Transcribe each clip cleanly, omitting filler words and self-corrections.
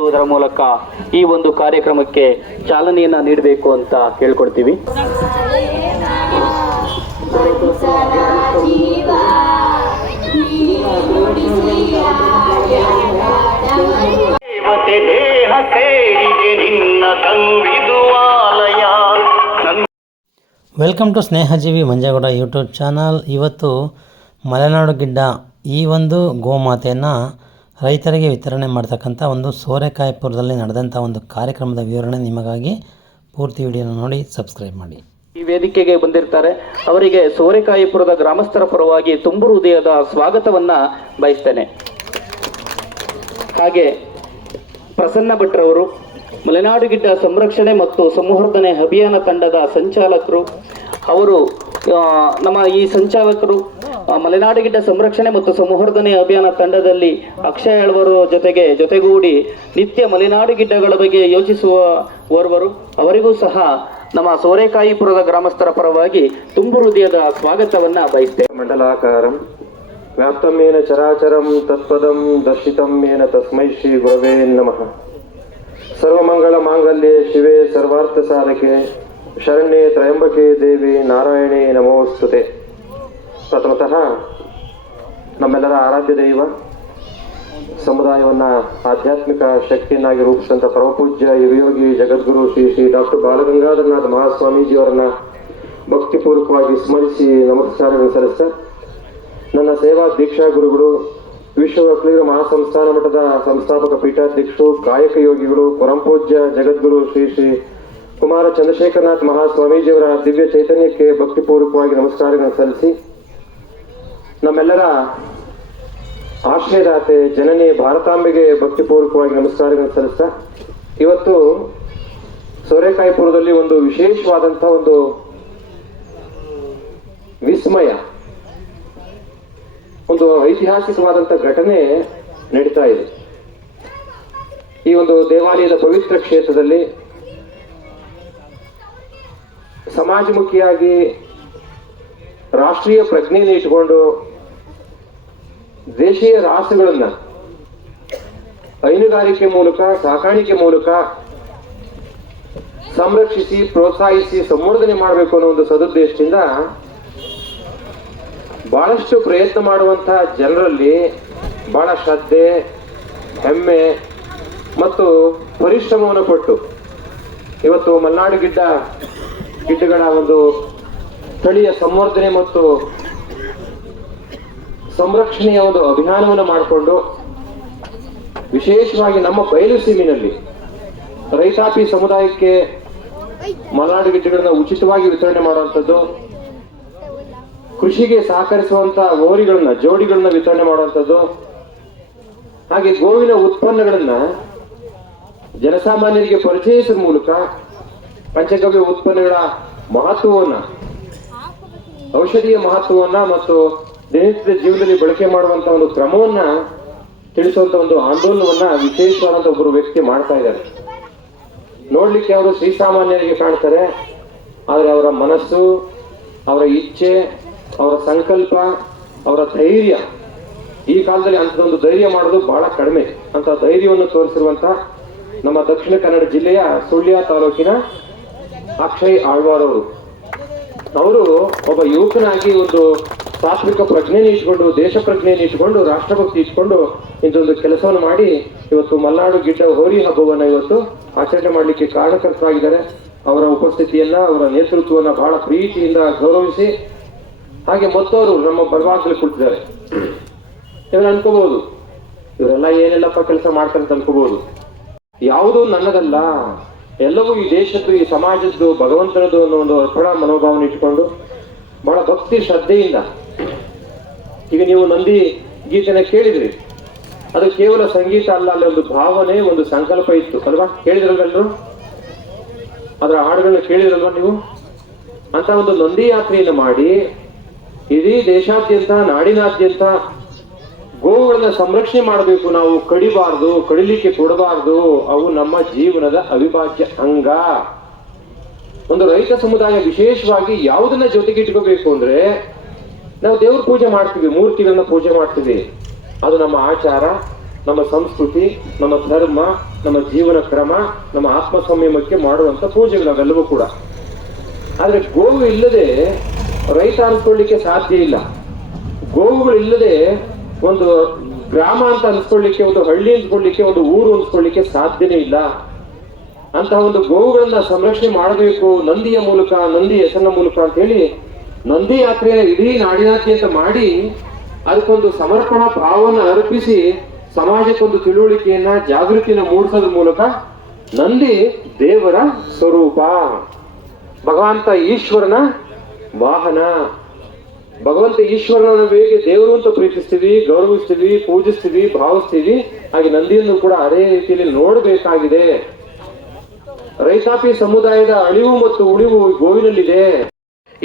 ಓದುವುದರ ಮೂಲಕ ಈ ಒಂದು ಕಾರ್ಯಕ್ರಮಕ್ಕೆ ಚಾಲನೆಯನ್ನ ನೀಡಬೇಕು ಅಂತ ಕೇಳ್ಕೊಳ್ತೀವಿ. Welcome to Snehajeevi Manjegowda YouTube channel. ಇವತ್ತು ಮಲೆನಾಡು ಗಿಡ್ಡ ಈ ಒಂದು ಗೋಮಾತೆಯನ್ನು ರೈತರಿಗೆ ವಿತರಣೆ ಮಾಡ್ತಕ್ಕಂಥ ಒಂದು ಸೋರೆಕಾಯಿಪುರದಲ್ಲಿ ನಡೆದಂಥ ಒಂದು ಕಾರ್ಯಕ್ರಮದ ವಿವರಣೆ ನಿಮಗಾಗಿ. ಪೂರ್ತಿ ವಿಡಿಯೋನ ನೋಡಿ ಸಬ್ಸ್ಕ್ರೈಬ್ ಮಾಡಿ. ಈ ವೇದಿಕೆಗೆ ಬಂದಿರ್ತಾರೆ, ಅವರಿಗೆ ಸೋರೆಕಾಯಿಪುರದ ಗ್ರಾಮಸ್ಥರ ಪರವಾಗಿ ತುಂಬು ಹೃದಯದ ಸ್ವಾಗತವನ್ನ ಬಯಸ್ತೇನೆ. ಹಾಗೆ ಪ್ರಸನ್ನ ಭಟ್ರವರು ಮಲೆನಾಡು ಗಿಡ್ಡ ಸಂರಕ್ಷಣೆ ಮತ್ತು ಸಂವರ್ಧನೆ ಅಭಿಯಾನ ತಂಡದ ಸಂಚಾಲಕರು. ಅವರು ನಮ್ಮ ಈ ಸಂಚಾಲಕರು ಮಲೆನಾಡು ಗಿಡ್ಡ ಸಂರಕ್ಷಣೆ ಮತ್ತು ಸಂವರ್ಧನೆ ಅಭಿಯಾನ ತಂಡದಲ್ಲಿ ಅಕ್ಷಯ ಎಳವರ ಜೊತೆಗೂಡಿ ನಿತ್ಯ ಮಲೆನಾಡು ಗಿಡ್ಡಗಳ ಬಗ್ಗೆ ಯೋಚಿಸುವ ಓರ್ವರು. ಅವರಿಗೂ ಸಹ ನಮ್ಮ ಸೋರೆಕಾಯಿಪುರದ ಗ್ರಾಮಸ್ಥರ ಪರವಾಗಿ ತುಂಬು ಹೃದಯದ ಸ್ವಾಗತವನ್ನ ಬಯಸ್ತೇವೆ. ಮಂಡಲಾಕಾರಂ ವ್ಯಾಪ್ತಮೇನ ಚರಾಚರಂ ತತ್ಪದಂ ದರ್ಶಿತಂ ಮೇನ ತಸ್ಮೈ ಶ್ರೀ ಗುರವೇ ನಮಃ. ಸರ್ವಮಂಗಳ ಮಾಂಗಲ್ಯೆ ಶಿವೆ ಸರ್ವಾರ್ಥ ಸಾಧಕೆ ಶರಣ್ಯೆ ತ್ರಯಂಬಕೆ ದೇವಿ ನಾರಾಯಣೇ ನಮೋಸ್ತುತೆ. ಪ್ರಥಮತಃ ನಮ್ಮೆಲ್ಲರ ಆರಾಧ್ಯ ದೈವ, ಸಮುದಾಯವನ್ನು ಆಧ್ಯಾತ್ಮಿಕ ಶಕ್ತಿಯನ್ನಾಗಿ ರೂಪಿಸಿದಂಥ ಪರಮಪೂಜ್ಯ ಯುಗಯೋಗಿ ಜಗದ್ಗುರು ಶ್ರೀ ಶ್ರೀ ಡಾಕ್ಟರ್ ಬಾಲಗಂಗಾಧರನಾಥ ಮಹಾಸ್ವಾಮೀಜಿಯವರನ್ನು ಭಕ್ತಿಪೂರ್ವಕವಾಗಿ ಸ್ಮರಿಸಿ ನಮಸ್ಕಾರಗಳನ್ನು ಸಲ್ಲಿಸ್ತಾ, ನನ್ನ ಸೇವಾ ದೀಕ್ಷಾ ಗುರುಗಳು ವಿಶ್ವ ಒಕ್ಕಲಿಗರ ಮಹಾಸಂಸ್ಥಾನ ಮಠದ ಸಂಸ್ಥಾಪಕ ಪೀಠಾಧ್ಯಕ್ಷರು, ಕಾಯಕ ಯೋಗಿಗಳು, ಪರಮಪೂಜ್ಯ ಜಗದ್ಗುರು ಶ್ರೀ ಶ್ರೀ ಕುಮಾರ ಚಂದ್ರಶೇಖರನಾಥ್ ಮಹಾಸ್ವಾಮೀಜಿಯವರ ದಿವ್ಯ ಚೈತನ್ಯಕ್ಕೆ ಭಕ್ತಿಪೂರ್ವಕವಾಗಿ ನಮಸ್ಕಾರಗಳನ್ನು ಸಲ್ಲಿಸಿ, ನಮ್ಮೆಲ್ಲರ ಆಶ್ರಯದಾತೆ ಜನನಿ ಭಾರತಾಂಬೆಗೆ ಭಕ್ತಿಪೂರ್ವಕವಾಗಿ ನಮಸ್ಕಾರಗಳನ್ನು ಸಲ್ಲಿಸ್ತಾ, ಇವತ್ತು ಸೋರೆಕಾಯಿಪುರದಲ್ಲಿ ಒಂದು ವಿಶೇಷವಾದಂಥ ಒಂದು ವಿಸ್ಮಯ, ಒಂದು ಐತಿಹಾಸಿಕವಾದಂಥ ಘಟನೆ ನಡೀತಾ ಇದೆ. ಈ ಒಂದು ದೇವಾಲಯದ ಪವಿತ್ರ ಕ್ಷೇತ್ರದಲ್ಲಿ ಸಮಾಜಮುಖಿಯಾಗಿ ರಾಷ್ಟ್ರೀಯ ಪ್ರಜ್ಞೆಯನ್ನು ಇಟ್ಟುಕೊಂಡು ದೇಶೀಯ ರಾಸುಗಳನ್ನ ಹೈನುಗಾರಿಕೆ ಮೂಲಕ, ಸಾಕಾಣಿಕೆ ಮೂಲಕ ಸಂರಕ್ಷಿಸಿ, ಪ್ರೋತ್ಸಾಹಿಸಿ, ಸಂವರ್ಧನೆ ಮಾಡಬೇಕು ಅನ್ನೋ ಒಂದು ಸದುದ್ದೇಶದಿಂದ ಬಹಳಷ್ಟು ಪ್ರಯತ್ನ ಮಾಡುವಂತಹ ಜನರಲ್ಲಿ ಬಹಳ ಶ್ರದ್ಧೆ, ಹೆಮ್ಮೆ ಮತ್ತು ಪರಿಶ್ರಮವನ್ನು ಪಟ್ಟು ಇವತ್ತು ಮಲೆನಾಡು ಗಿಡ್ಡಗಳ ಒಂದು ಸ್ಥಳೀಯ ಸಂವರ್ಧನೆ ಮತ್ತು ಸಂರಕ್ಷಣೆಯ ಒಂದು ಅಭಿಯಾನವನ್ನು ಮಾಡಿಕೊಂಡು, ವಿಶೇಷವಾಗಿ ನಮ್ಮ ಬಯಲು ಸೀಮಿನಲ್ಲಿ ರೈತಾಪಿ ಸಮುದಾಯಕ್ಕೆ ಮಲೆನಾಡು ಗಿಡ್ಡಗಳನ್ನ ಉಚಿತವಾಗಿ ವಿತರಣೆ ಮಾಡುವಂಥದ್ದು, ಕೃಷಿಗೆ ಸಹಕರಿಸುವಂತ ಓರಿಗಳನ್ನ, ಜೋಡಿಗಳನ್ನ ವಿತರಣೆ ಮಾಡುವಂಥದ್ದು, ಹಾಗೆ ಗೋವಿನ ಉತ್ಪನ್ನಗಳನ್ನ ಜನಸಾಮಾನ್ಯರಿಗೆ ಪರಿಚಯಿಸುವ ಮೂಲಕ ಪಂಚಗವ್ಯ ಉತ್ಪನ್ನಗಳ ಮಹತ್ವವನ್ನ, ಔಷಧೀಯ ಮಹತ್ವವನ್ನ ಮತ್ತು ದಿನನಿತ್ಯದ ಜೀವನದಲ್ಲಿ ಬಳಕೆ ಮಾಡುವಂತ ಒಂದು ಕ್ರಮವನ್ನ ತಿಳಿಸುವಂತ ಒಂದು ಆಂದೋಲನವನ್ನ ವಿಶೇಷವಾದಂತ ಒಬ್ಬರು ವ್ಯಕ್ತಿ ಮಾಡ್ತಾ ಇದ್ದಾರೆ. ನೋಡ್ಲಿಕ್ಕೆ ಅವರು ಶ್ರೀಸಾಮಾನ್ಯರಿಗೆ ಕಾಣ್ತಾರೆ, ಆದ್ರೆ ಅವರ ಮನಸ್ಸು, ಅವರ ಇಚ್ಛೆ, ಅವರ ಸಂಕಲ್ಪ, ಅವರ ಧೈರ್ಯ, ಈ ಕಾಲದಲ್ಲಿ ಅಂಥದೊಂದು ಧೈರ್ಯ ಮಾಡೋದು ಬಹಳ ಕಡಿಮೆ. ಅಂತ ಧೈರ್ಯವನ್ನು ತೋರಿಸಿರುವಂತ ನಮ್ಮ ದಕ್ಷಿಣ ಕನ್ನಡ ಜಿಲ್ಲೆಯ ಸುಳ್ಯ ತಾಲೂಕಿನ ಅಕ್ಷಯ್ ಆಳ್ವಾರ್ ಅವರು ಒಬ್ಬ ಯುವಕನಾಗಿ ಒಂದು ತಾತ್ವಿಕ ಪ್ರಜ್ಞೆಯನ್ನು ಇಟ್ಕೊಂಡು, ದೇಶ ಪ್ರಜ್ಞೆಯನ್ನು ಇಟ್ಕೊಂಡು, ರಾಷ್ಟ್ರಭಕ್ತಿ ಇಟ್ಕೊಂಡು ಇಂಥೊಂದು ಕೆಲಸವನ್ನು ಮಾಡಿ ಇವತ್ತು ಮಲೆನಾಡು ಗಿಡ್ಡ ಹೋರಿ ಹಬ್ಬವನ್ನ ಇವತ್ತು ಆಚರಣೆ ಮಾಡಲಿಕ್ಕೆ ಕಾರಣಕರ್ತರಾಗಿದ್ದಾರೆ. ಅವರ ಉಪಸ್ಥಿತಿಯನ್ನ, ಅವರ ನೇತೃತ್ವವನ್ನ ಬಹಳ ಪ್ರೀತಿಯಿಂದ ಗೌರವಿಸಿ, ಹಾಗೆ ಮತ್ತವರು ನಮ್ಮ ಬಲಭಾಗದಲ್ಲಿ ಕುಳಿತಿದ್ದಾರೆ. ಇವ್ರು ಅನ್ಕೋಬಹುದು, ಇವರೆಲ್ಲ ಏನೆಲ್ಲಪ್ಪ ಕೆಲಸ ಮಾಡ್ತಾರೆ ಅಂತ ಅನ್ಕೋಬಹುದು. ಯಾವುದೂ ನನ್ನದಲ್ಲ, ಎಲ್ಲವೂ ಈ ದೇಶದ್ದು, ಈ ಸಮಾಜದ್ದು, ಭಗವಂತನದು ಅನ್ನೋ ಒಂದು ಅರ್ಪಣ ಮನೋಭಾವನೆ ಇಟ್ಕೊಂಡು ಬಹಳ ಭಕ್ತಿ ಶ್ರದ್ಧೆಯಿಂದ, ಈಗ ನೀವು ನಂದಿ ಗೀತೆನ ಕೇಳಿದ್ರಿ, ಅದು ಕೇವಲ ಸಂಗೀತ ಅಲ್ಲ, ಅಲ್ಲಿ ಒಂದು ಭಾವನೆ, ಒಂದು ಸಂಕಲ್ಪ ಇತ್ತು ಅಲ್ವಾ? ಕೇಳಿದ್ರಲ್ವೆಲ್ಲರೂ ಅದರ ಹಾಡುಗಳನ್ನ ಕೇಳಿದ್ರಲ್ವಾ ನೀವು? ಅಂತ ಒಂದು ನಂದಿ ಯಾತ್ರೆಯನ್ನು ಮಾಡಿ ಇಡೀ ದೇಶಾದ್ಯಂತ, ನಾಡಿನಾದ್ಯಂತ ಗೋವುಗಳನ್ನ ಸಂರಕ್ಷಣೆ ಮಾಡಬೇಕು, ನಾವು ಕಡಿಬಾರ್ದು, ಕಡಿಲಿಕ್ಕೆ ಕೊಡಬಾರ್ದು, ಅವು ನಮ್ಮ ಜೀವನದ ಅವಿಭಾಜ್ಯ ಅಂಗ. ಒಂದು ರೈತ ಸಮುದಾಯ ವಿಶೇಷವಾಗಿ ಯಾವುದನ್ನ ಜೊತೆಗೆ ಇಟ್ಕೋಬೇಕು ಅಂದ್ರೆ, ನಾವು ದೇವ್ರ ಪೂಜೆ ಮಾಡ್ತೀವಿ, ಮೂರ್ತಿಗಳನ್ನ ಪೂಜೆ ಮಾಡ್ತೀವಿ, ಅದು ನಮ್ಮ ಆಚಾರ, ನಮ್ಮ ಸಂಸ್ಕೃತಿ, ನಮ್ಮ ಧರ್ಮ, ನಮ್ಮ ಜೀವನ ಕ್ರಮ, ನಮ್ಮ ಆತ್ಮ ಸಂಯಮಕ್ಕೆ ಮಾಡುವಂತ ಪೂಜೆಗಳು ಅವೆಲ್ಲವೂ ಕೂಡ. ಆದ್ರೆ ಗೋವು ಇಲ್ಲದೆ ರೈತ ಅನ್ಸ್ಕೊಳ್ಳಿಕ್ಕೆ ಸಾಧ್ಯ ಇಲ್ಲ. ಗೋವುಗಳು ಇಲ್ಲದೆ ಒಂದು ಗ್ರಾಮ ಅಂತ ಅನ್ಸ್ಕೊಳ್ಳಿಕ್ಕೆ, ಒಂದು ಹಳ್ಳಿ ಅನ್ಸ್ಕೊಳ್ಳಿಕ್ಕೆ, ಒಂದು ಊರು ಅನ್ಸ್ಕೊಳ್ಳಿಕ್ಕೆ ಸಾಧ್ಯನೇ ಇಲ್ಲ. ಅಂತಹ ಒಂದು ಗೋವುಗಳನ್ನ ಸಂರಕ್ಷಣೆ ಮಾಡಬೇಕು ನಂದಿಯ ಮೂಲಕ, ನಂದಿ ಹೆಸರಿನ ಮೂಲಕ ಅಂತ ಹೇಳಿ ನಂದಿ ಯಾತ್ರೆ ಇಡೀ ನಾಡಿನಾದ್ಯಂತ ಮಾಡಿ ಅದಕ್ಕೊಂದು ಸಮರ್ಪಣಾ ಭಾವವನ್ನು ಅರ್ಪಿಸಿ ಸಮಾಜಕ್ಕೊಂದು ತಿಳುವಳಿಕೆಯನ್ನ, ಜಾಗೃತಿಯನ್ನ ಮೂಡಿಸೋದ್ರ ಮೂಲಕ ನಂದಿ ದೇವರ ಸ್ವರೂಪ, ಭಗವಂತ ಈಶ್ವರನ ವಾಹನ. ಭಗವಂತ ಈಶ್ವರನ ಹೇಗೆ ದೇವರು ಅಂತ ಪ್ರೀತಿಸ್ತೀವಿ, ಗೌರವಿಸ್ತೀವಿ, ಪೂಜಿಸ್ತೀವಿ, ಭಾವಿಸ್ತೀವಿ, ಹಾಗೆ ನಂದಿಯನ್ನು ಕೂಡ ಅದೇ ರೀತಿಯಲ್ಲಿ ನೋಡಬೇಕಾಗಿದೆ. ರೈತಾಪಿ ಸಮುದಾಯದ ಅಳಿವು ಮತ್ತು ಉಳಿವು ಗೋವಿನಲ್ಲಿದೆ.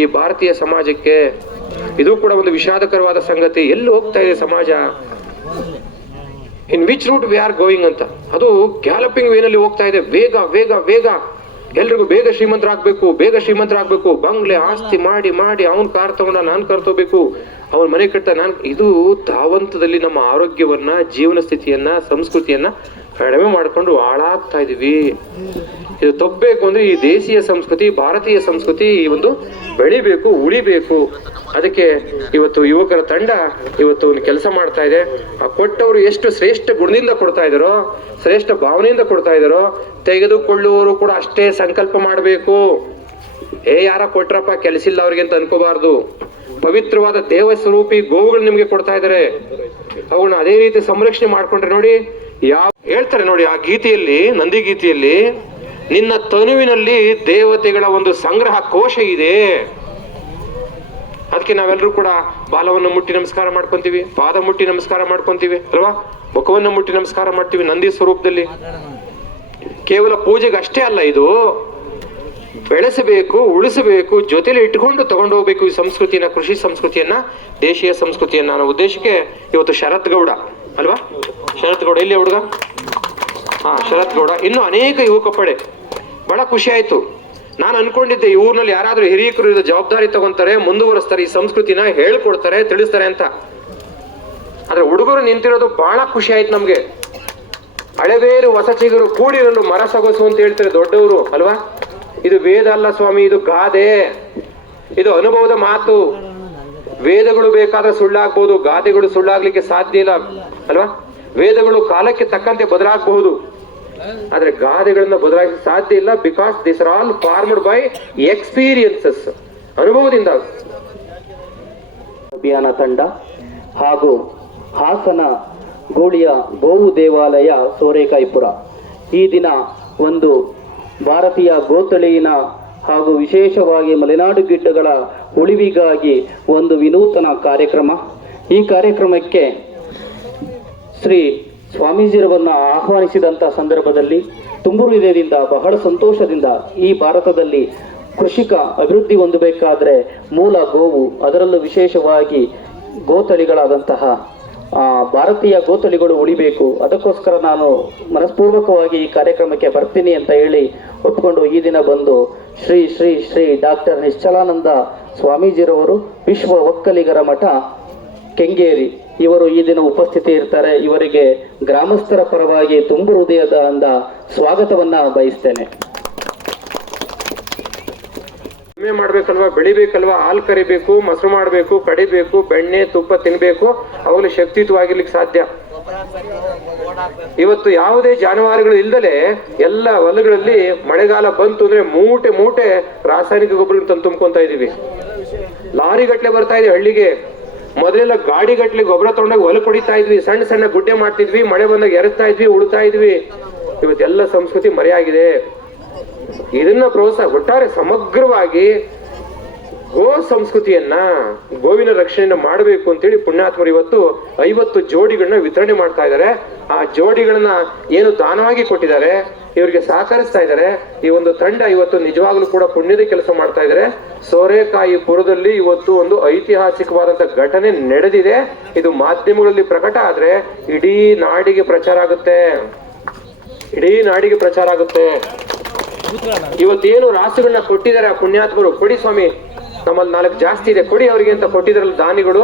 ಈ ಭಾರತೀಯ ಸಮಾಜಕ್ಕೆ ಇದು ಕೂಡ ಒಂದು ವಿಷಾದಕರವಾದ ಸಂಗತಿ. ಎಲ್ಲಿ ಹೋಗ್ತಾ ಇದೆ ಸಮಾಜ? In which route we are going ಅಂತ. ಅದು ಗ್ಯಾಲಪಿಂಗ್ ವೇನಲ್ಲಿ ಹೋಗ್ತಾ ಇದೆ. ವೇಗ ವೇಗ ವೇಗ, ಎಲ್ರಿಗೂ ಬೇಗ ಶ್ರೀಮಂತರಾಗ್ಬೇಕು, ಬೇಗ ಶ್ರೀಮಂತರಾಗ್ಬೇಕು, ಬಂಗ್ಲೆ ಆಸ್ತಿ ಮಾಡಿ ಮಾಡಿ ಅವನ್ ಕಾರ್ ತಗೊಂಡ ನಾನ್ ಕಾರ್ ತಗೋಬೇಕು, ಅವನ್ ಮನೆ ಕಟ್ಟ ನಾನ್. ಇದು ಧಾವಂತದಲ್ಲಿ ನಮ್ಮ ಆರೋಗ್ಯವನ್ನ, ಜೀವನ ಸ್ಥಿತಿಯನ್ನ, ಸಂಸ್ಕೃತಿಯನ್ನ ಕಡಿಮೆ ಮಾಡ್ಕೊಂಡು ಹಾಳಾಗ್ತಾ ಇದೀವಿ. ಇದು ತಪ್ಪಬೇಕು ಅಂದ್ರೆ ಈ ದೇಶೀಯ ಸಂಸ್ಕೃತಿ, ಭಾರತೀಯ ಸಂಸ್ಕೃತಿ ಈ ಒಂದು ಬೆಳಿಬೇಕು, ಉಳಿಬೇಕು. ಅದಕ್ಕೆ ಇವತ್ತು ಯುವಕರ ತಂಡ ಇವತ್ತು ಕೆಲಸ ಮಾಡ್ತಾ ಇದೆ. ಆ ಕೊಟ್ಟವರು ಎಷ್ಟು ಶ್ರೇಷ್ಠ ಗುಣದಿಂದ ಕೊಡ್ತಾ ಇದಾರೋ, ಶ್ರೇಷ್ಠ ಭಾವನೆಯಿಂದ ಕೊಡ್ತಾ ಇದಾರೋ, ತೆಗೆದುಕೊಳ್ಳುವವರು ಕೂಡ ಅಷ್ಟೇ ಸಂಕಲ್ಪ ಮಾಡಬೇಕು. ಯಾರ ಕೊಟ್ರಪ್ಪ ಕೆಲಸ ಇಲ್ಲ ಅವ್ರಿಗೆ ಅಂತ ಅನ್ಕೋಬಾರ್ದು. ಪವಿತ್ರವಾದ ದೇವ ಸ್ವರೂಪಿ ಗೋವುಗಳು ನಿಮ್ಗೆ ಕೊಡ್ತಾ ಇದಾರೆ, ಅವುಗಳನ್ನ ಅದೇ ರೀತಿ ಸಂರಕ್ಷಣೆ ಮಾಡ್ಕೊಂಡ್ರೆ ನೋಡಿ. ಹೇಳ್ತಾರೆ ನೋಡಿ ಆ ಗೀತೆಯಲ್ಲಿ, ನಂದಿ ಗೀತೆಯಲ್ಲಿ, ನಿನ್ನ ತನುವಿನಲ್ಲಿ ದೇವತೆಗಳ ಒಂದು ಸಂಗ್ರಹ ಕೋಶ ಇದೆ. ಅದಕ್ಕೆ ನಾವೆಲ್ಲರೂ ಕೂಡ ಬಾಲವನ್ನು ಮುಟ್ಟಿ ನಮಸ್ಕಾರ ಮಾಡ್ಕೊಂತೀವಿ, ಪಾದ ಮುಟ್ಟಿ ನಮಸ್ಕಾರ ಮಾಡ್ಕೊಂತೀವಿ ಅಲ್ವಾ, ಮುಖವನ್ನು ಮುಟ್ಟಿ ನಮಸ್ಕಾರ ಮಾಡ್ತೀವಿ ನಂದಿ ಸ್ವರೂಪದಲ್ಲಿ. ಕೇವಲ ಪೂಜೆಗೆ ಅಷ್ಟೇ ಅಲ್ಲ, ಇದು ಬೆಳೆಸಬೇಕು, ಉಳಿಸಬೇಕು, ಜೊತೆಲಿ ಇಟ್ಕೊಂಡು ತಗೊಂಡು ಹೋಗ್ಬೇಕು ಈ ಸಂಸ್ಕೃತಿಯನ್ನ, ಕೃಷಿ ಸಂಸ್ಕೃತಿಯನ್ನ, ದೇಶೀಯ ಸಂಸ್ಕೃತಿಯನ್ನ ಅನ್ನೋ ಉದ್ದೇಶಕ್ಕೆ ಇವತ್ತು ಶರತ್ ಗೌಡ ಅಲ್ವಾ, ಶರತ್ ಗೌಡ ಇಲ್ಲಿ ಹುಡುಗ, ಶರತ್ ಗೌಡ, ಇನ್ನು ಅನೇಕ ಯುವಕ ಪಡೆ. ಬಹಳ ಖುಷಿ ಆಯ್ತು. ನಾನು ಅನ್ಕೊಂಡಿದ್ದೆ ಈ ಊರಿನಲ್ಲಿ ಯಾರಾದ್ರೂ ಹಿರಿಯಕರು ಇದು ಜವಾಬ್ದಾರಿ ತಗೊಂತಾರೆ, ಮುಂದುವರಿಸ್ತಾರೆ, ಈ ಸಂಸ್ಕೃತಿನ ಹೇಳ್ಕೊಡ್ತಾರೆ, ತಿಳಿಸ್ತಾರೆ ಅಂತ. ಆದ್ರೆ ಹುಡುಗರು ನಿಂತಿರೋದು ಬಹಳ ಖುಷಿ ಆಯ್ತು ನಮ್ಗೆ. ಹಳೆಬೇರು ಹೊಸ ಚಿಗುರು ಕೂಡಿರಲು ಮರ ಸೊಗಸು ಅಂತ ಹೇಳ್ತಾರೆ ದೊಡ್ಡವರು ಅಲ್ವಾ. ಇದು ವೇದ ಅಲ್ಲ ಸ್ವಾಮಿ, ಇದು ಗಾದೆ, ಇದು ಅನುಭವದ ಮಾತು. ವೇದಗಳು ಬೇಕಾದ್ರೆ ಸುಳ್ಳಾಗ್ಬಹುದು, ಗಾದೆಗಳು ಸುಳ್ಳಾಗ್ಲಿಕ್ಕೆ ಸಾಧ್ಯ ಇಲ್ಲ ಅಲ್ವಾ. ವೇದಗಳು ಕಾಲಕ್ಕೆ ತಕ್ಕಂತೆ ಬದಲಾಗಬಹುದು, ಆದ್ರೆ ಗಾದೆಗಳನ್ನ ಬದಲಾಯಿಸ ಸಾಧ್ಯ ಇಲ್ಲ. Because this are all formed by experiences, ಅನುಭವದಿಂದ. ಅಭಿಯಾನ ತಂಡ ಹಾಗೂ ಹಾಸನ ಗೋಳಿಯ ಗೋವು ದೇವಾಲಯ ಸೋರೆಕಾಯಿಪುರ ಈ ದಿನ ಒಂದು ಭಾರತೀಯ ಗೋತಳಿಯಿನ ಹಾಗೂ ವಿಶೇಷವಾಗಿ ಮಲೆನಾಡು ಗಿಡ್ಡಗಳ ಉಳಿವಿಗಾಗಿ ಒಂದು ವಿನೂತನ ಕಾರ್ಯಕ್ರಮ. ಈ ಕಾರ್ಯಕ್ರಮಕ್ಕೆ ಶ್ರೀ ಸ್ವಾಮೀಜಿರವನ್ನ ಆಹ್ವಾನಿಸಿದಂಥ ಸಂದರ್ಭದಲ್ಲಿ ತುಂಬು ಹೃದಯದಿಂದ, ಬಹಳ ಸಂತೋಷದಿಂದ, ಈ ಭಾರತದಲ್ಲಿ ಕೃಷಿಕ ಅಭಿವೃದ್ಧಿ ಹೊಂದಬೇಕಾದ್ರೆ ಮೂಲ ಗೋವು, ಅದರಲ್ಲೂ ವಿಶೇಷವಾಗಿ ಗೋತಳಿಗಳಾದಂತಹ ಭಾರತೀಯ ಗೋತಳಿಗಳು ಉಳಿಬೇಕು, ಅದಕ್ಕೋಸ್ಕರ ನಾನು ಮನಸ್ಪೂರ್ವಕವಾಗಿ ಈ ಕಾರ್ಯಕ್ರಮಕ್ಕೆ ಬರ್ತೀನಿ ಅಂತ ಹೇಳಿ ಒಪ್ಪಿಕೊಂಡು ಈ ದಿನ ಬಂದು ಶ್ರೀ ಶ್ರೀ ಶ್ರೀ ಡಾಕ್ಟರ್ ನಿಶ್ಚಲಾನಂದ ಸ್ವಾಮೀಜಿರವರು, ವಿಶ್ವ ಒಕ್ಕಲಿಗರ ಮಠ ಕೆಂಗೇರಿ, ಇವರು ಈ ದಿನ ಉಪಸ್ಥಿತಿ ಇರ್ತಾರೆ. ಇವರಿಗೆ ಗ್ರಾಮಸ್ಥರ ಪರವಾಗಿ ತುಂಬು ಹೃದಯದಿಂದ ಸ್ವಾಗತವನ್ನ ಬಯಸ್ತೇನೆ. ಮಾಡ್ಬೇಕಲ್ವಾ, ಬೆಳಿಬೇಕಲ್ವಾ, ಹಾಲು ಕರಿಬೇಕು, ಮೊಸರು ಮಾಡಬೇಕು, ಕಡಿಬೇಕು, ಬೆಣ್ಣೆ ತುಪ್ಪ ತಿನ್ಬೇಕು, ಅವಾಗಲೂ ಶಕ್ತಿಯುತವಾಗಿರ್ಲಿಕ್ಕೆ ಸಾಧ್ಯ. ಇವತ್ತು ಯಾವುದೇ ಜಾನುವಾರುಗಳು ಇಲ್ದಲೆ ಎಲ್ಲ ಹೊಲಗಳಲ್ಲಿ ಮಳೆಗಾಲ ಬಂತು ಅಂದ್ರೆ ಮೂಟೆ ಮೂಟೆ ರಾಸಾಯನಿಕ ಗೊಬ್ಬರ ತಂದು ತುಂಬ್ಕೊಂತ ಇದೀವಿ. ಲಾರಿ ಗಟ್ಲೆ ಬರ್ತಾ ಇದೆ ಹಳ್ಳಿಗೆ. ಮೊದಲೆಲ್ಲ ಗಾಡಿ ಗಟ್ಲೆ ಗೊಬ್ಬರ ತಗೊಂಡಾಗ ಹೊಲ ಹೊಡಿತಾ ಇದ್ವಿ, ಸಣ್ಣ ಸಣ್ಣ ಗುಡ್ಡೆ ಮಾಡ್ತಿದ್ವಿ, ಮಳೆ ಬಂದಾಗ ಎರಸ್ತಾ ಇದ್ವಿ, ಉಳ್ತಾ ಇದ್ವಿ. ಇವತ್ತೆಲ್ಲ ಸಂಸ್ಕೃತಿ ಮರೆಯಾಗಿದೆ. ಇದನ್ನ ಪ್ರೋತ್ಸಾಹ ಒಟ್ಟಾರೆ ಸಮಗ್ರವಾಗಿ ಗೋ ಸಂಸ್ಕೃತಿಯನ್ನ, ಗೋವಿನ ರಕ್ಷಣೆಯನ್ನ ಮಾಡಬೇಕು ಅಂತೇಳಿ ಪುಣ್ಯಾತ್ಮರು ಇವತ್ತು 50 ಜೋಡಿಗಳನ್ನ ವಿತರಣೆ ಮಾಡ್ತಾ ಇದ್ದಾರೆ. ಆ ಜೋಡಿಗಳನ್ನ ಏನು ದಾನವಾಗಿ ಕೊಟ್ಟಿದ್ದಾರೆ, ಇವರಿಗೆ ಸಹಕರಿಸ್ತಾ ಇದ್ದಾರೆ. ಈ ಒಂದು ತಂಡ ಇವತ್ತು ನಿಜವಾಗ್ಲೂ ಕೂಡ ಪುಣ್ಯದ ಕೆಲಸ ಮಾಡ್ತಾ ಇದ್ದಾರೆ. ಸೋರೆಕಾಯಿಪುರದಲ್ಲಿ ಇವತ್ತು ಒಂದು ಐತಿಹಾಸಿಕವಾದಂತ ಘಟನೆ ನಡೆದಿದೆ. ಇದು ಮಾಧ್ಯಮಗಳಲ್ಲಿ ಪ್ರಕಟ ಆದ್ರೆ ಇಡೀ ನಾಡಿಗೆ ಪ್ರಚಾರ ಆಗುತ್ತೆ, ಇಡೀ ನಾಡಿಗೆ ಪ್ರಚಾರ ಆಗುತ್ತೆ. ಇವತ್ತೇನು ರಾಸುಗಳನ್ನ ಕೊಟ್ಟಿದ್ದಾರೆ ಆ ಪುಣ್ಯಾತ್ಮರು, ಕೊಡಿ ಸ್ವಾಮಿ, ನಮ್ಮಲ್ಲಿ 4 ಜಾಸ್ತಿ ಇದೆ, ಕೊಡಿ ಅವರಿಗೆ ಅಂತ ಕೊಟ್ಟಿದ್ರಲ್ಲ ದಾನಿಗಳು.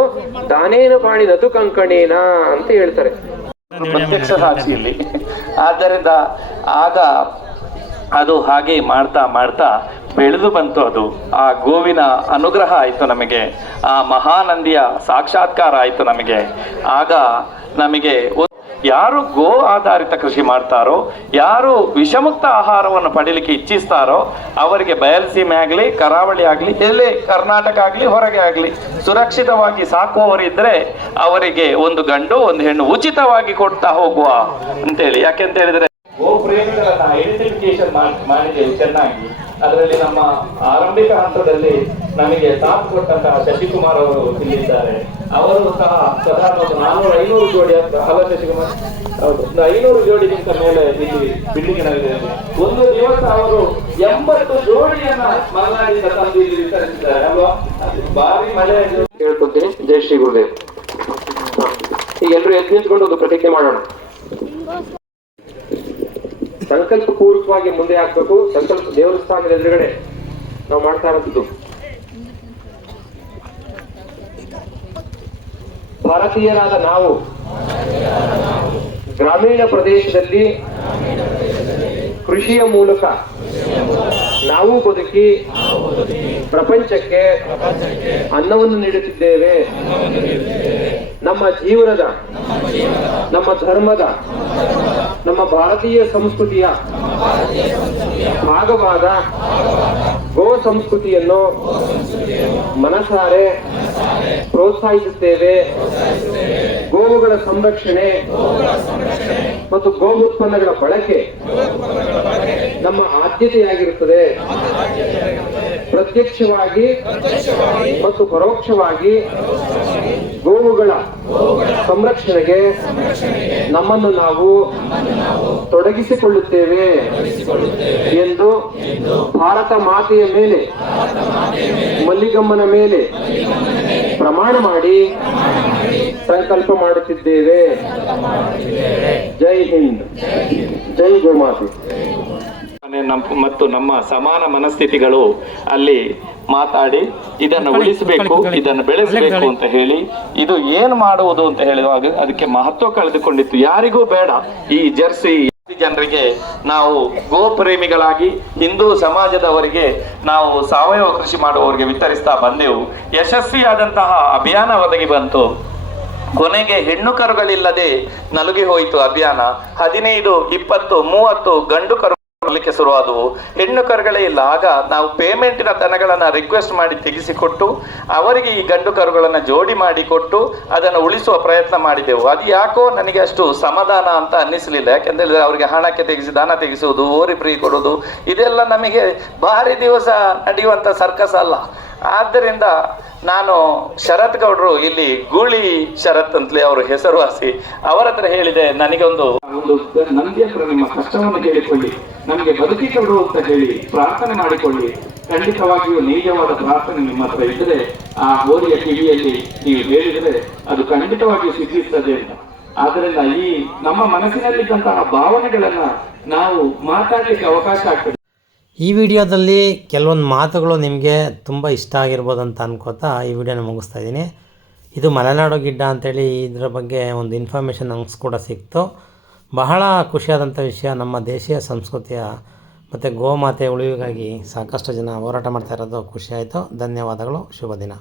ದಾನೇನ ಪಾಣಿ ನತು ಕಂಕಣೇನ ಅಂತ ಹೇಳ್ತಾರೆ. ಪ್ರತ್ಯಕ್ಷ ಸಾಕ್ಷಿಯಲ್ಲಿ. ಆದ್ದರಿಂದ ಆಗ ಅದು ಹಾಗೆ ಮಾಡ್ತಾ ಮಾಡ್ತಾ ಬೆಳೆದು ಬಂತು. ಅದು ಆ ಗೋವಿನ ಅನುಗ್ರಹ ಆಯಿತು ನಮಗೆ, ಆ ಮಹಾನಂದಿಯ ಸಾಕ್ಷಾತ್ಕಾರ ಆಯಿತು ನಮಗೆ. ಆಗ ನಮಗೆ ಯಾರು ಗೋ ಆಧಾರಿತ ಕೃಷಿ ಮಾಡ್ತಾರೋ, ಯಾರು ವಿಷಮುಕ್ತ ಆಹಾರವನ್ನು ಪಡೀಲಿಕ್ಕೆ ಇಚ್ಛಿಸ್ತಾರೋ ಅವರಿಗೆ ಬಯಲುಸೀಮೆ ಆಗಲಿ, ಕರಾವಳಿ ಆಗಲಿ, ಎಲ್ಲೇ ಕರ್ನಾಟಕ ಆಗಲಿ, ಹೊರಗೆ ಆಗಲಿ ಸುರಕ್ಷಿತವಾಗಿ ಸಾಕುವವರಿದ್ರೆ ಅವರಿಗೆ ಒಂದು ಗಂಡು ಒಂದು ಹೆಣ್ಣು ಉಚಿತವಾಗಿ ಕೊಡ್ತಾ ಹೋಗುವ ಅಂತೇಳಿ. ಯಾಕೆಂತ ಹೇಳಿದ್ರೆ ಗೋಪ್ರೇಮಿಗಳನ್ನ ಐಡೆಂಟಿಫಿಕೇಶನ್ ಮಾಡಿದ್ದೇವೆ ಚೆನ್ನಾಗಿ. ಅದರಲ್ಲಿ ನಮ್ಮ ಆರಂಭಿಕ ಹಂತದಲ್ಲಿ ನಮಗೆ ಸಾಥ್ ಕೊಟ್ಟಂತಹ ಶಶಿಕುಮಾರ್ ಅವರು ಇಲ್ಲಿದ್ದಾರೆ. ಅವರು ಸಹ ಸಾಧಾರಣ 400-500 ಜೋಡಿ ಅಲ್ಲ ಶಶಿಕುಮಾರ್? ಹೌದು, 500 ಜೋಡಿಗಿಂತ ಮೇಲೆ ಇಲ್ಲಿ ಬಿಲ್ಡಿಂಗ್ನಲ್ಲಿದೆ. ಒಂದು ದಿವಸ ಅವರು 80 ಜೋಡಿಯನ್ನ ಮಲೆನಾಡಿನಿಂದ ತಂದು ಇಲ್ಲಿ ವಿತರಿಸಿದ್ದಾರೆ ಅಲ್ವಾ? ಭಾರಿ ಮಳೆ ಹೇಳ್ಕೊಡ್ತೀನಿ. ಜೈ ಶ್ರೀ ಗುರುದೇವ್. ಈಗ ಎಲ್ಲರೂ ಎದ್ದು ನಿಂತ್ಕೊಂಡು ಒಂದು ಪ್ರತಿಜ್ಞೆ ಮಾಡೋಣ. ಸಂಕಲ್ಪ ಪೂರ್ವಕವಾಗಿ ಮುಂದೆ ಹಾಕ್ಬೇಕು. ಸಂಕಲ್ಪ ದೇವಸ್ಥಾನದ ಎದುರುಗಡೆ ನಾವು ಮಾಡ್ತಾ ಇರೋದು. ಭಾರತೀಯರಾದ ನಾವು ಗ್ರಾಮೀಣ ಪ್ರದೇಶದಲ್ಲಿ ಕೃಷಿಯ ಮೂಲಕ ನಾವು ಬದುಕಿ ಪ್ರಪಂಚಕ್ಕೆ ಅನ್ನವನ್ನು ನೀಡುತ್ತಿದ್ದೇವೆ. ನಮ್ಮ ಜೀವನದ, ನಮ್ಮ ಧರ್ಮದ, ನಮ್ಮ ಭಾರತೀಯ ಸಂಸ್ಕೃತಿಯ ಭಾಗವಾದ ಗೋ ಸಂಸ್ಕೃತಿಯನ್ನು ಮನಸಾರೆ ಪ್ರೋತ್ಸಾಹಿಸುತ್ತೇವೆ. ಗೋವುಗಳ ಸಂರಕ್ಷಣೆ ಮತ್ತು ಗೋ ಉತ್ಪನ್ನಗಳ ಬಳಕೆ ನಮ್ಮ ಆದ್ಯತೆಯಾಗಿರುತ್ತದೆ. ಪ್ರತ್ಯಕ್ಷವಾಗಿ ಮತ್ತು ಪರೋಕ್ಷವಾಗಿ ಗೋವುಗಳ ಸಂರಕ್ಷಣೆಗೆ ನಮ್ಮನ್ನು ನಾವು ತೊಡಗಿಸಿಕೊಳ್ಳುತ್ತೇವೆ ಎಂದು ಭಾರತ ಮಾತೆಯ ಮೇಲೆ, ಮಲ್ಲಿಗಮ್ಮನ ಮೇಲೆ ಪ್ರಮಾಣ ಮಾಡಿ ಸಂಕಲ್ಪ ಮಾಡುತ್ತಿದ್ದೇವೆ. ಜೈ ಹಿಂದ್, ಜೈ ಗೋಮಾತೆ. ಮತ್ತು ನಮ್ಮ ಸಮಾನ ಮನಸ್ಥಿತಿಗಳು ಅಲ್ಲಿ ಮಾತಾಡಿ ಇದನ್ನು ಉಳಿಸಬೇಕು, ಇದನ್ನು ಬೆಳೆಸಬೇಕು ಅಂತ ಹೇಳಿ ಇದು ಏನು ಮಾಡುವುದು ಅಂತ ಹೇಳುವಾಗ ಅದಕ್ಕೆ ಮಹತ್ವ ಕಳೆದುಕೊಂಡಿತ್ತು. ಯಾರಿಗೂ ಬೇಡ ಈ ಜರ್ಸಿ ಜನರಿಗೆ. ನಾವು ಗೋ ಪ್ರೇಮಿಗಳಾಗಿ ಹಿಂದೂ ಸಮಾಜದವರಿಗೆ ನಾವು ಸಾವಯವ ಕೃಷಿ ಮಾಡುವವರಿಗೆ ವಿತರಿಸ್ತಾ ಬಂದೆವು. ಯಶಸ್ವಿಯಾದಂತಹ ಅಭಿಯಾನ ಒದಗಿ ಬಂತು. ಕೊನೆಗೆ ಹೆಣ್ಣು ಕರುಗಳಿಲ್ಲದೆ ನಲುಗಿ ಹೋಯಿತು ಅಭಿಯಾನ. 15, 20, 30 ಗಂಡು ಕರು ಲಿಕ್ಕೆ ಶುರುವಾದವು. ಹೆಣ್ಣು ಕರುಗಳೇ ಇಲ್ಲ. ಆಗ ನಾವು ಪೇಮೆಂಟಿನ ದನಗಳನ್ನ ರಿಕ್ವೆಸ್ಟ್ ಮಾಡಿ ತೆಗೆಸಿಕೊಟ್ಟು ಅವರಿಗೆ ಈ ಗಂಡು ಕರುಗಳನ್ನ ಜೋಡಿ ಮಾಡಿ ಕೊಟ್ಟು ಅದನ್ನು ಉಳಿಸುವ ಪ್ರಯತ್ನ ಮಾಡಿದೆವು. ಅದು ಯಾಕೋ ನನಗೆ ಅಷ್ಟು ಸಮಾಧಾನ ಅಂತ ಅನ್ನಿಸಲಿಲ್ಲ. ಯಾಕೆಂದ್ರೆ ಅವರಿಗೆ ಹಣಕ್ಕೆ ತೆಗೆಸಿ ದನ ತೆಗೆಸುವುದು, ಓರಿ ಫ್ರೀ ಕೊಡುವುದು ಇದೆಲ್ಲ ನಮಗೆ ಭಾರಿ ದಿವಸ ನಡೆಯುವಂತ ಸರ್ಕಸ್ ಅಲ್ಲ. ಆದ್ದರಿಂದ ನಾನು ಶರತ್ ಗೌಡ್ರು, ಇಲ್ಲಿ ಗೂಳಿ ಶರತ್ ಅಂತಲೇ ಅವರು ಹೆಸರುವಾಸಿ, ಅವರ ಹತ್ರ ಹೇಳಿದೆ, ನನಗೆ ಒಂದು ನಂದಿ ಹತ್ರ ನಿಮ್ಮ ಕಷ್ಟವನ್ನು ಕೇಳಿಕೊಳ್ಳಿ, ನಮಗೆ ಬದುಕಿಗೆ ಕೊಡು ಅಂತ ಹೇಳಿ ಪ್ರಾರ್ಥನೆ ಮಾಡಿಕೊಳ್ಳಿ. ಖಂಡಿತವಾಗಿಯೂ ನಿಜವಾದ ಪ್ರಾರ್ಥನೆ ನಿಮ್ಮ ಹತ್ರ ಇದ್ದರೆ ಆ ಹೋರಿಯ ಕಿವಿಯಲ್ಲಿ ನೀವು ಹೇಳಿದರೆ ಅದು ಖಂಡಿತವಾಗಿಯೂ ಸಿದ್ಧಿಸ್ತದೆ ಅಂತ. ಆದ್ದರಿಂದ ಈ ನಮ್ಮ ಮನಸ್ಸಿನಲ್ಲಿದ್ದಂತಹ ಭಾವನೆಗಳನ್ನ ನಾವು ಮಾತಾಡಲಿಕ್ಕೆ ಅವಕಾಶ ಆಗ್ತದೆ. ಈ ವಿಡಿಯೋದಲ್ಲಿ ಕೆಲವೊಂದು ಮಾತುಗಳು ನಿಮಗೆ ತುಂಬ ಇಷ್ಟ ಆಗಿರ್ಬೋದು ಅಂತ ಅನ್ಕೋತಾ ಈ ವಿಡಿಯೋನ ಮುಗಿಸ್ತಾ ಇದ್ದೀನಿ. ಇದು ಮಲೆನಾಡು ಗಿಡ್ಡ ಅಂಥೇಳಿ ಇದರ ಬಗ್ಗೆ ಒಂದು ಇನ್ಫಾರ್ಮೇಷನ್ ನಂಗೆ ಕೂಡ ಸಿಕ್ತು. ಬಹಳ ಖುಷಿಯಾದಂಥ ವಿಷಯ. ನಮ್ಮ ದೇಶೀಯ ಸಂಸ್ಕೃತಿಯ ಮತ್ತು ಗೋಮಾತೆ ಉಳಿವಿಗಾಗಿ ಸಾಕಷ್ಟು ಜನ ಹೋರಾಟ ಮಾಡ್ತಾ ಇರೋದು ಖುಷಿಯಾಯಿತು. ಧನ್ಯವಾದಗಳು. ಶುಭ ದಿನ.